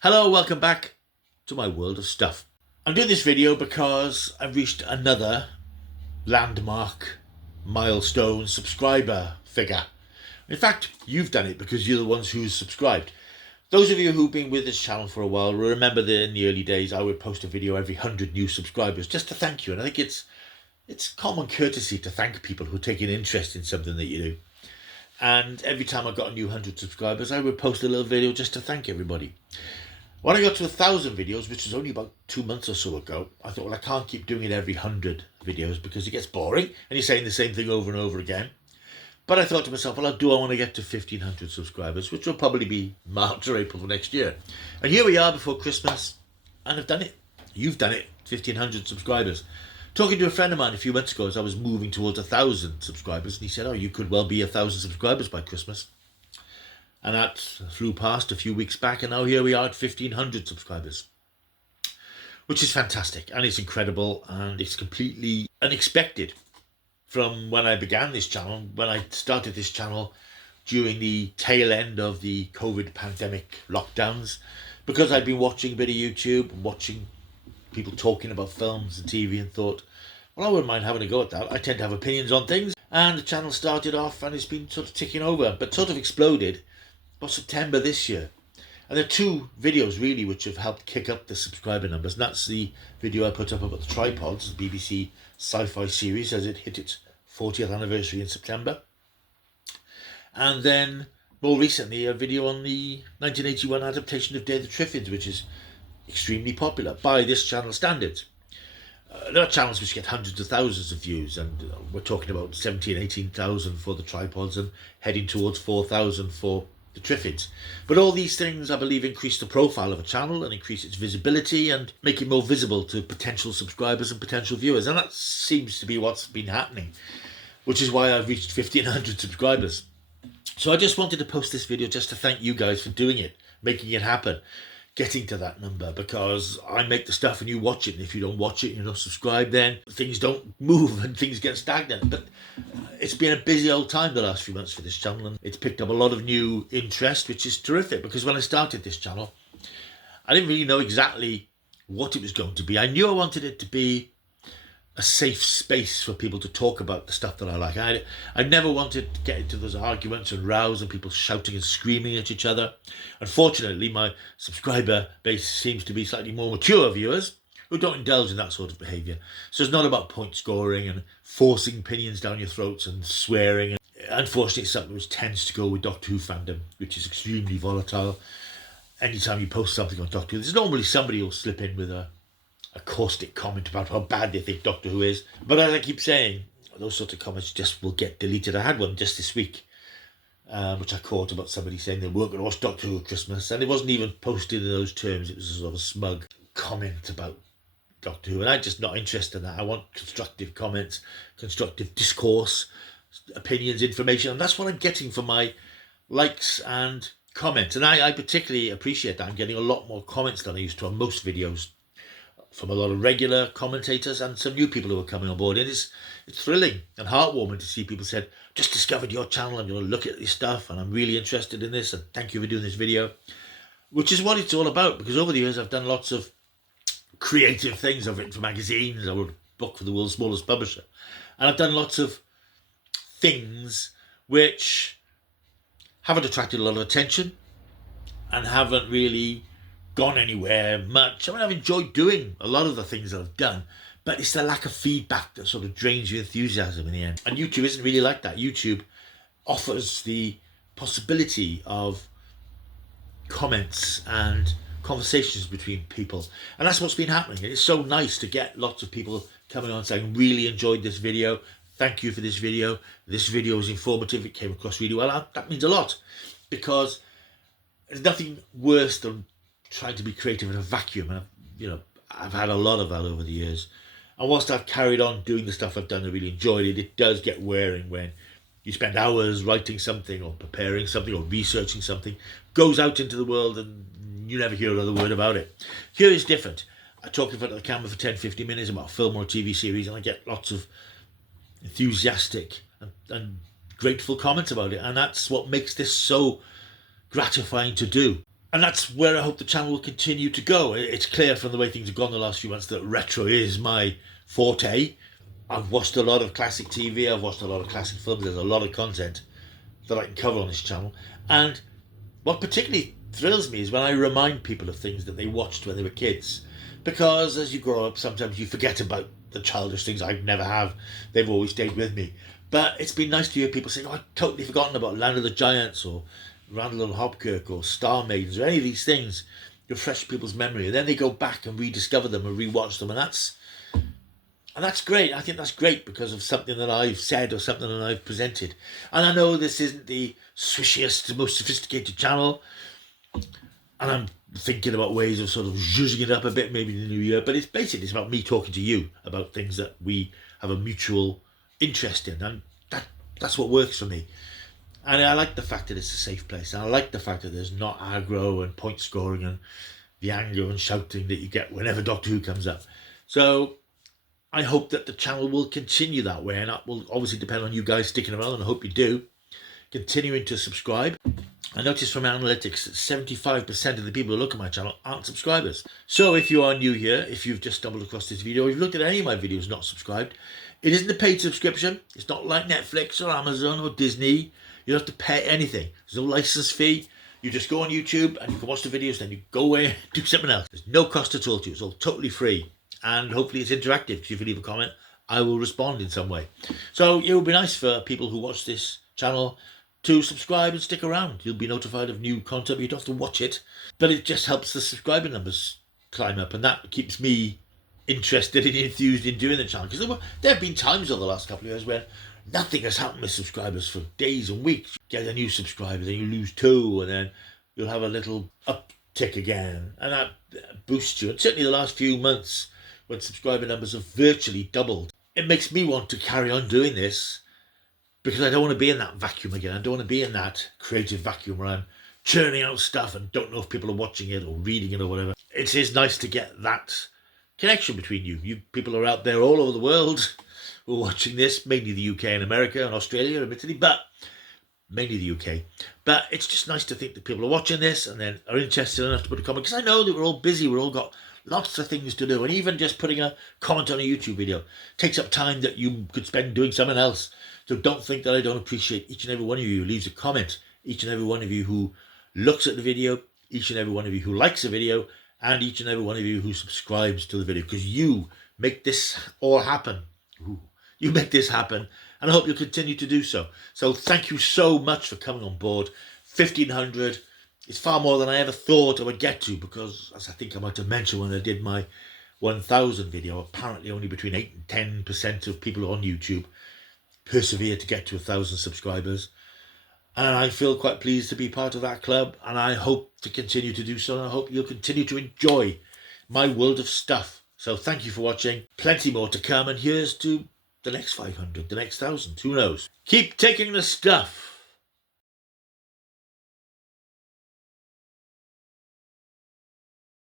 Hello, welcome back to my world of stuff. I'm doing this video because I've reached another landmark milestone subscriber figure. In fact, you've done it because you're the ones who's subscribed. Those of you who've been with this channel for a while will remember that in the early days I would post a video every 100 new subscribers just to thank you. And I think it's common courtesy to thank people who take an interest in something that you do. And every time I got a new 100 subscribers, I would post a little video just to thank everybody. When I got to 1,000 videos, which was only about 2 months or so ago, I thought, well, I can't keep doing it every 100 videos because it gets boring and you're saying the same thing over and over again. But I thought to myself, well, do I want to get to 1,500 subscribers, which will probably be March or April of next year. And here we are before Christmas, and I've done it. You've done it, 1,500 subscribers. Talking to a friend of mine a few months ago as I was moving towards 1,000 subscribers, and he said, oh, you could well be 1,000 subscribers by Christmas. And that flew past a few weeks back, and now here we are at 1,500 subscribers, which is fantastic, and it's incredible, and it's completely unexpected from when I began this channel. When I started this channel during the tail end of the COVID pandemic lockdowns, because I'd been watching a bit of YouTube and watching people talking about films and TV, and thought, well, I wouldn't mind having a go at that. I tend to have opinions on things, and the channel started off, and it's been sort of ticking over, but sort of exploded about September this year. And there are two videos really which have helped kick up the subscriber numbers, and that's the video I put up about the tripods, the BBC sci-fi series, as it hit its 40th anniversary in September. And then more recently a video on the 1981 adaptation of Day of the Triffids, which is extremely popular by this channel standards. There are channels which get hundreds of thousands of views, and we're talking about 17,000, 18,000 for the tripods and heading towards 4,000 for the Triffids. But all these things, I believe, increase the profile of a channel and increase its visibility and make it more visible to potential subscribers and potential viewers. And that seems to be what's been happening, which is why I've reached 1,500 subscribers. So I just wanted to post this video just to thank you guys for doing it, making it happen, getting to that number, because I make the stuff and you watch it, and if you don't watch it, you're not subscribed, then things don't move and things get stagnant. But it's been a busy old time the last few months for this channel, and it's picked up a lot of new interest, which is terrific, because when I started this channel I didn't really know exactly what it was going to be. I knew I wanted it to be a safe space for people to talk about the stuff that I like. I never wanted to get into those arguments and rows and people shouting and screaming at each other. Unfortunately, my subscriber base seems to be slightly more mature viewers who don't indulge in that sort of behaviour. So it's not about point scoring and forcing opinions down your throats and swearing. Unfortunately, it's something which tends to go with Doctor Who fandom, which is extremely volatile. Anytime you post something on Doctor Who, there's normally somebody who'll slip in with a caustic comment about how bad they think Doctor Who is. But as I keep saying, those sort of comments just will get deleted. I had one just this week, which I caught about somebody saying they weren't going to watch Doctor Who at Christmas, and it wasn't even posted in those terms. It was a sort of a smug comment about Doctor Who, and I'm just not interested in that. I want constructive comments, constructive discourse, opinions, information, and that's what I'm getting from my likes and comments. And I particularly appreciate that. I'm getting a lot more comments than I used to on most videos, from a lot of regular commentators and some new people who are coming on board. And it's thrilling and heartwarming to see people said, just discovered your channel, I'm going to look at this stuff and I'm really interested in this, and thank you for doing this video, which is what it's all about. Because over the years I've done lots of creative things. I've written for magazines, I wrote a book for the world's smallest publisher, and I've done lots of things which haven't attracted a lot of attention and haven't really gone anywhere much. I mean, I've enjoyed doing a lot of the things that I've done, but it's the lack of feedback that sort of drains your enthusiasm in the end. And YouTube isn't really like that. YouTube offers the possibility of comments and conversations between people, and that's what's been happening. It's so nice to get lots of people coming on saying, really enjoyed this video, thank you for this video was informative, it came across really well. That means a lot, because there's nothing worse than trying to be creative in a vacuum. And I've had a lot of that over the years, and whilst I've carried on doing the stuff I've done, I really enjoyed it. It does get wearing when you spend hours writing something or preparing something or researching something, goes out into the world, and you never hear another word about it. Here is different. I talk in front of the camera for 10-15 minutes about a film or a TV series, and I get lots of enthusiastic and grateful comments about it, and that's what makes this so gratifying to do. And that's where I hope the channel will continue to go. It's clear from the way things have gone the last few months that retro is my forte. I've watched a lot of classic TV, I've watched a lot of classic films, there's a lot of content that I can cover on this channel. And what particularly thrills me is when I remind people of things that they watched when they were kids. Because as you grow up, sometimes you forget about the childish things. I never have. They've always stayed with me. But it's been nice to hear people saying, oh, I've totally forgotten about Land of the Giants or Randall and Hobkirk or Star Maidens or any of these things. Refresh people's memory. And then they go back and rediscover them and rewatch them. And that's great. I think that's great because of something that I've said or something that I've presented. And I know this isn't the swishiest, most sophisticated channel. And I'm thinking about ways of sort of zhuzhing it up a bit maybe in the new year. But it's about me talking to you about things that we have a mutual interest in. And that's what works for me. And I like the fact that it's a safe place. And I like the fact that there's not aggro and point scoring and the anger and shouting that you get whenever Doctor Who comes up. So I hope that the channel will continue that way. And that will obviously depend on you guys sticking around. And I hope you do. Continuing to subscribe. I noticed from analytics that 75% of the people who look at my channel aren't subscribers. So if you are new here, if you've just stumbled across this video, or you've looked at any of my videos not subscribed, it isn't a paid subscription. It's not like Netflix or Amazon or Disney. You don't have to pay anything. There's no license fee. You just go on YouTube and you can watch the videos, then you go away and do something else. There's no cost at all to you. It's all totally free. And hopefully it's interactive. If you leave a comment, I will respond in some way. So it would be nice for people who watch this channel to subscribe and stick around. You'll be notified of new content. You don't have to watch it, but it just helps the subscriber numbers climb up, and that keeps me interested and enthused in doing the channel. Because there have been times over the last couple of years where nothing has happened with subscribers for days and weeks. You get a new subscriber, then you lose two, and then you'll have a little uptick again, and that boosts you. And certainly the last few months, when subscriber numbers have virtually doubled, it makes me want to carry on doing this. Because I don't want to be in that vacuum again. I don't want to be in that creative vacuum where I'm churning out stuff and don't know if people are watching it or reading it or whatever. It is nice to get that connection between you. You people are out there all over the world who are watching this, mainly the UK and America and Australia, admittedly, but mainly the UK. But it's just nice to think that people are watching this and then are interested enough to put a comment. Because I know that we're all busy. We're all got lots of things to do. And even just putting a comment on a YouTube video takes up time that you could spend doing something else. So don't think that I don't appreciate each and every one of you who leaves a comment, each and every one of you who looks at the video, each and every one of you who likes the video, and each and every one of you who subscribes to the video, because you make this all happen. You make this happen, and I hope you'll continue to do so. So thank you so much for coming on board. 1,500 is far more than I ever thought I would get to, because, as I think I might have mentioned when I did my 1,000 video, apparently only between 8 and 10% of people on YouTube persevere to get to 1,000 subscribers, and I feel quite pleased to be part of that club, and I hope to continue to do so, and I hope you'll continue to enjoy my world of stuff. So thank you for watching. Plenty more to come, and here's to the next 500, the next 1,000, who knows. Keep taking the stuff.